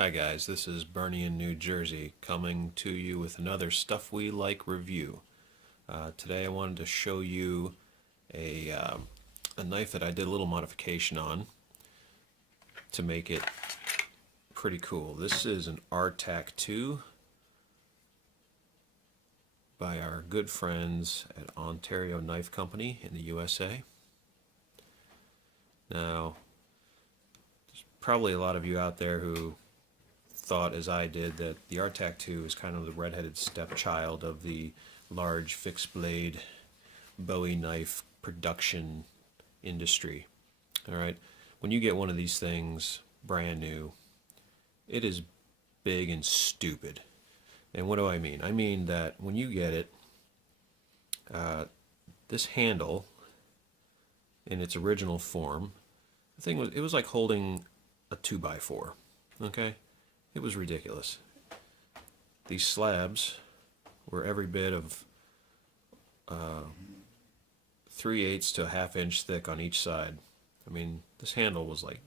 Hi guys, this is Bernie in New Jersey coming to you with another Stuff We Like review. Today I wanted to show you a knife that I did a little modification on to make it pretty cool. This is an RTAK-II by our good friends at Ontario Knife Company in the USA. Now, there's probably a lot of you out there who thought, as I did, that the RTAK-II is kind of the redheaded stepchild of the large fixed blade Bowie knife production industry. All right, when you get one of these things brand new, it is big and stupid. And what do I mean? I mean that when you get it, this handle in its original form, it was like holding a 2x4. Okay, it was ridiculous. These slabs were every bit of 3/8 to a ½ inch thick on each side. I mean, this handle was like,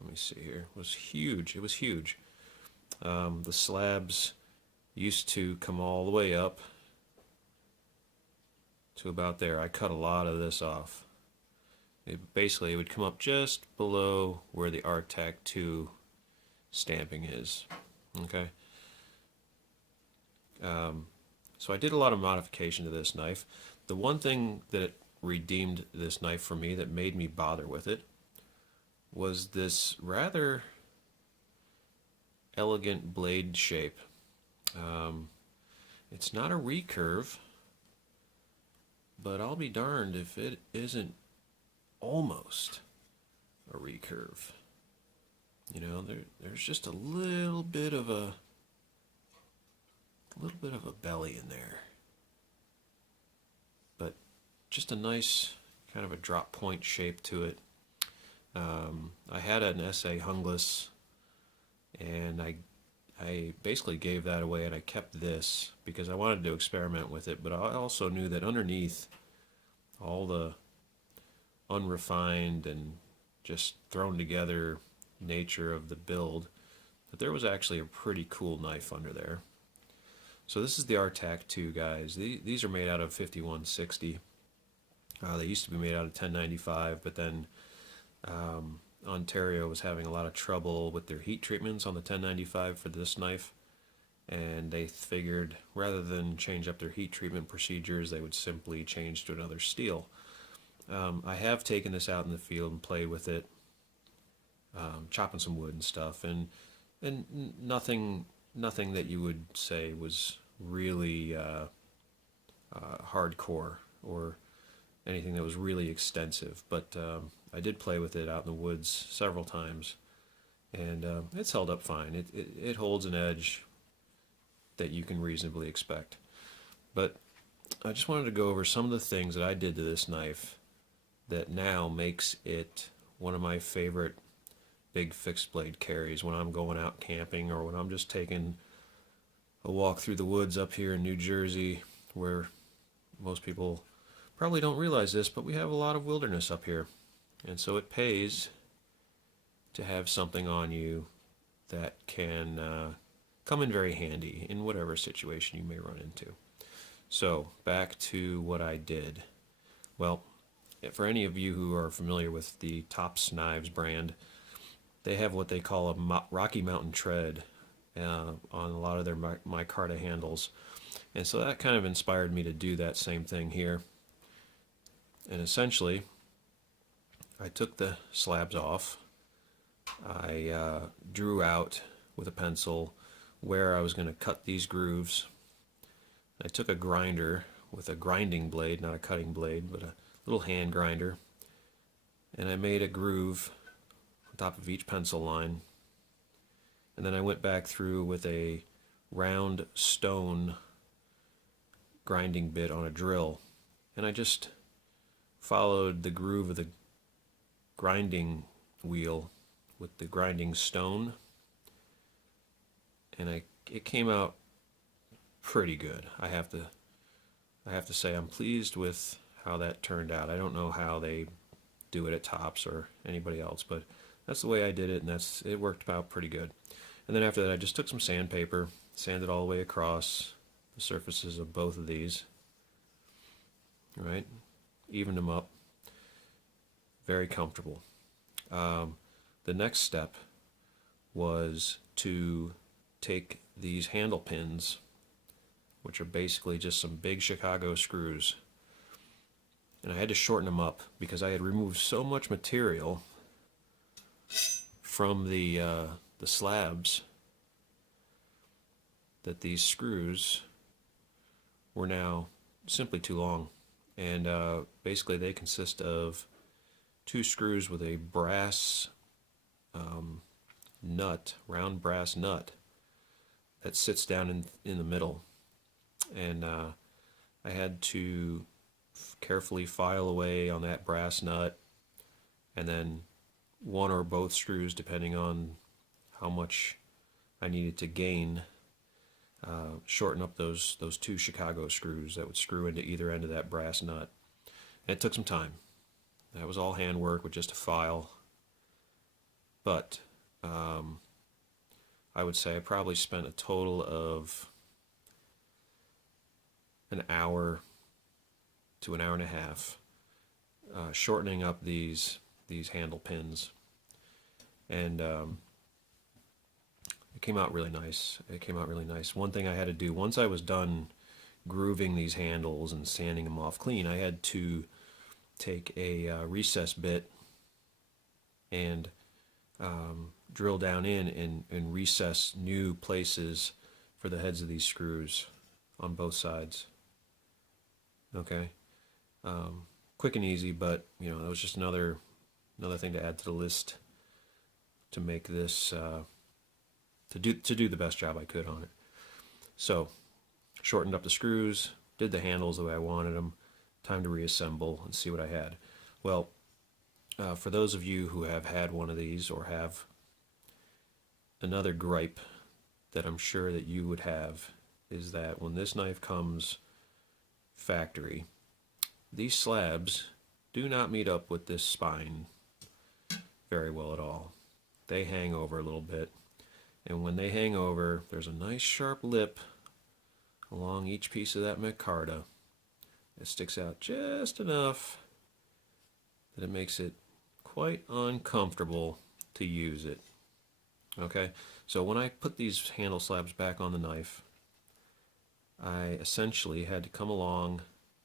let me see here, it was huge. It was huge. The slabs used to come all the way up to about there. I cut a lot of this off. It would come up just below where the RTAK-II stamping is. Okay. So I did a lot of modification to this knife. The one thing that redeemed this knife for me, that made me bother with it, was this rather elegant blade shape. It's not a recurve, but I'll be darned if it isn't almost a recurve. You know, there's just a little bit of a belly in there, but just a nice kind of a drop point shape to it. I had an SA hungless, and I basically gave that away, and I kept this because I wanted to experiment with it, but I also knew that underneath all the unrefined and just thrown together nature of the build, that there was actually a pretty cool knife under there. So this is the RTAK-II, guys. These are made out of 5160. They used to be made out of 1095, but then Ontario was having a lot of trouble with their heat treatments on the 1095 for this knife, and they figured rather than change up their heat treatment procedures, they would simply change to another steel. I have taken this out in the field and played with it, chopping some wood and stuff, and nothing that you would say was really hardcore or anything that was really extensive. But I did play with it out in the woods several times, and it's held up fine. It holds an edge that you can reasonably expect. But I just wanted to go over some of the things that I did to this knife that now makes it one of my favorite big fixed blade carries when I'm going out camping, or when I'm just taking a walk through the woods up here in New Jersey, where most people probably don't realize this, but we have a lot of wilderness up here. And so it pays to have something on you that can come in very handy in whatever situation you may run into. So back to what I did. Well, for any of you who are familiar with the Tops Knives brand, they have what they call a Rocky Mountain tread on a lot of their micarta handles. And so that kind of inspired me to do that same thing here. And essentially, I took the slabs off. I drew out with a pencil where I was going to cut these grooves. I took a grinder with a grinding blade, not a cutting blade, but a little hand grinder, and I made a groove on top of each pencil line. And then I went back through with a round stone grinding bit on a drill, and I just followed the groove of the grinding wheel with the grinding stone, and it came out pretty good. I have to say I'm pleased with how that turned out. I don't know how they do it at Tops or anybody else, but that's the way I did it, and it worked out pretty good. And then after that, I just took some sandpaper, sanded all the way across the surfaces of both of these, right? Evened them up. Very comfortable. The next step was to take these handle pins, which are basically just some big Chicago screws, and I had to shorten them up because I had removed so much material from the slabs that these screws were now simply too long. And basically they consist of 2 screws with a brass nut, round brass nut, that sits down in the middle. And I had to carefully file away on that brass nut, and then one or both screws, depending on how much I needed to gain, shorten up those 2 Chicago screws that would screw into either end of that brass nut. And it took some time. That was all handwork with just a file. But I would say I probably spent a total of an hour to an hour and a half shortening up these handle pins. And it came out really nice. It came out really nice. One thing I had to do, once I was done grooving these handles and sanding them off clean, I had to take a recess bit and drill down in and recess new places for the heads of these screws on both sides. Okay, quick and easy, but you know, that was just another thing to add to the list to make this to do the best job I could on it. So shortened up the screws, did the handles the way I wanted them. Time to reassemble and see what I had. Well, for those of you who have had one of these or have another gripe that I'm sure that you would have is that when this knife comes factory, these slabs do not meet up with this spine very well at all. They hang over a little bit, and when they hang over, there's a nice sharp lip along each piece of that micarta. It sticks out just enough that it makes it quite uncomfortable to use it. Okay, so when I put these handle slabs back on the knife, I essentially had to come along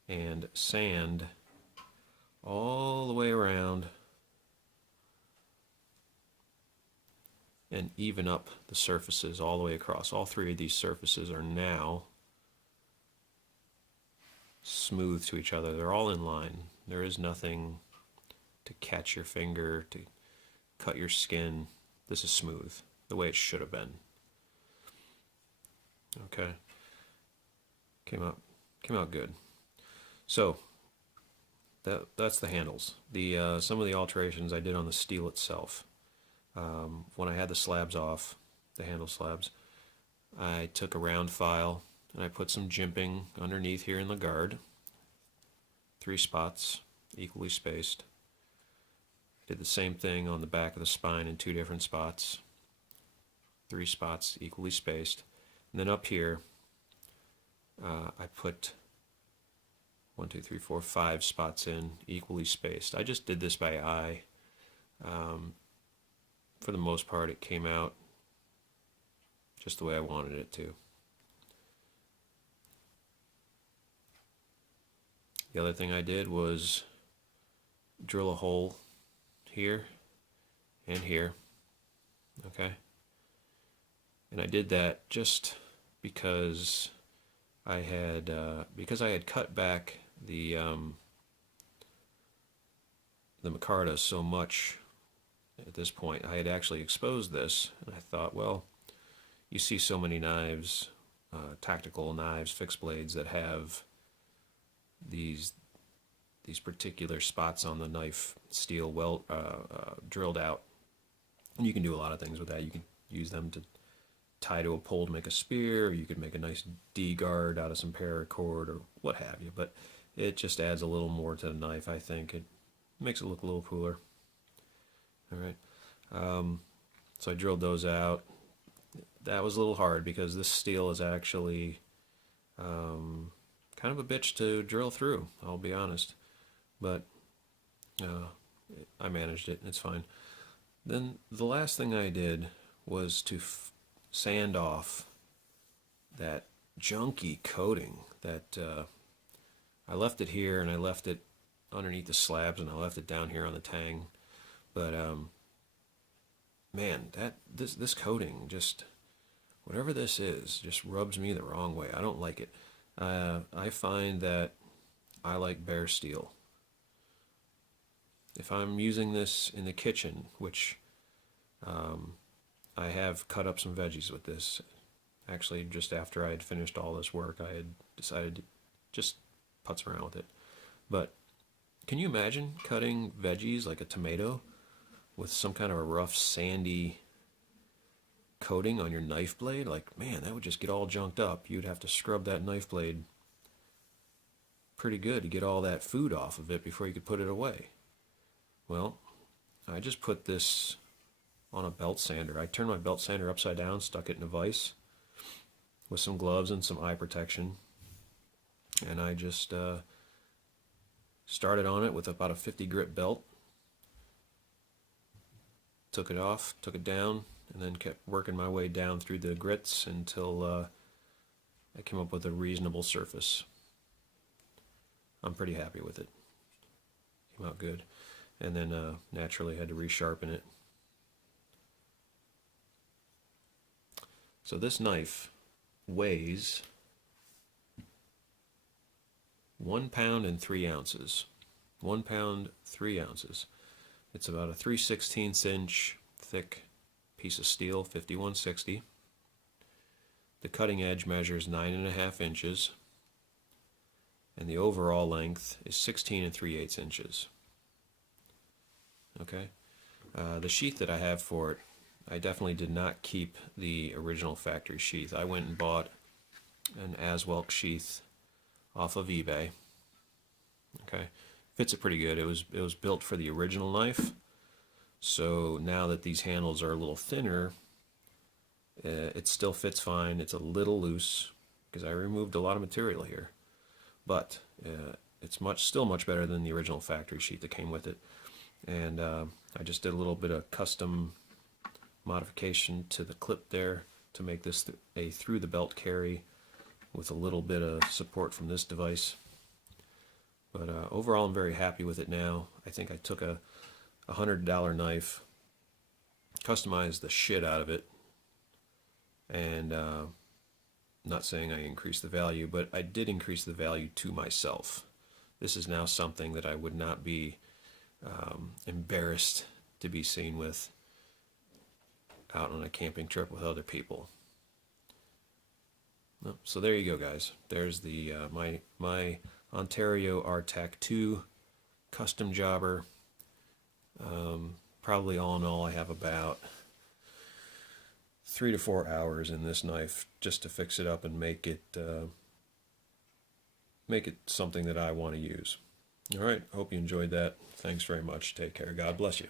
and sand all the way around and even up the surfaces all the way across. All 3 of these surfaces are now smooth to each other. They're all in line. There is nothing to catch your finger, to cut your skin. This is smooth, the way it should have been. Okay. Came out good. So that's the handles. The some of the alterations I did on the steel itself. When I had the slabs off, the handle slabs, I took a round file and I put some jimping underneath here in the guard. 3 spots, equally spaced. Did the same thing on the back of the spine in 2 different spots. 3 spots, equally spaced. And then up here, I put 1, 2, 3, 4, 5 spots in, equally spaced. I just did this by eye. For the most part, it came out just the way I wanted it to. The other thing I did was drill a hole here and here, okay? And I did that just because I had cut back the micarta so much at this point. I had actually exposed this, and I thought, well, you see so many knives, tactical knives, fixed blades that have these particular spots on the knife steel well drilled out, and you can do a lot of things with that. You can use them to tie to a pole to make a spear, or you could make a nice D guard out of some paracord or what have you, but it just adds a little more to the knife. I think it makes it look a little cooler. All right, So I drilled those out. That was a little hard because this steel is actually kind of a bitch to drill through, I'll be honest. But uh, I managed it. It's fine. Then the last thing I did was to sand off that junky coating that I left it here, and I left it underneath the slabs, and I left it down here on the tang. But man, this coating, just whatever this is, just rubs me the wrong way. I don't like it. I find that I like bare steel. If I'm using this in the kitchen, which I have cut up some veggies with this. Actually, just after I had finished all this work, I had decided to just putz around with it. But can you imagine cutting veggies like a tomato with some kind of a rough, sandy coating on your knife blade? Like, man, that would just get all junked up. You'd have to scrub that knife blade pretty good to get all that food off of it before you could put it away. Well, I just put this on a belt sander. I turned my belt sander upside down, stuck it in a vise with some gloves and some eye protection, and I just started on it with about a 50 grit belt, took it off, took it down, and then kept working my way down through the grits until I came up with a reasonable surface. I'm pretty happy with it. Came out good. And then naturally had to resharpen it. So this knife weighs 1 pound and 3 ounces. 1 pound, 3 ounces. It's about a 3/16 inch thick piece of steel, 5160. The cutting edge measures 9.5 inches, and the overall length is 16 3/8 inches. Okay, the sheath that I have for it, I definitely did not keep the original factory sheath. I went and bought an Aswelk sheath off of eBay. Okay, fits it pretty good. It was built for the original knife, so now that these handles are a little thinner, it still fits fine. It's a little loose because I removed a lot of material here, but it's still much better than the original factory sheath that came with it. And I just did a little bit of custom modification to the clip there to make this a through the belt carry with a little bit of support from this device. But overall, I'm very happy with it now. I think I took a $100 knife, customized the shit out of it, and not saying I increased the value, but I did increase the value to myself. This is now something that I would not be embarrassed to be seen with out on a camping trip with other people. So there you go, guys. There's the my Ontario RTAK 2 custom jobber. Probably all in all, I have about 3 to 4 hours in this knife just to fix it up and make it something that I want to use. All right, hope you enjoyed that. Thanks very much. Take care. God bless you.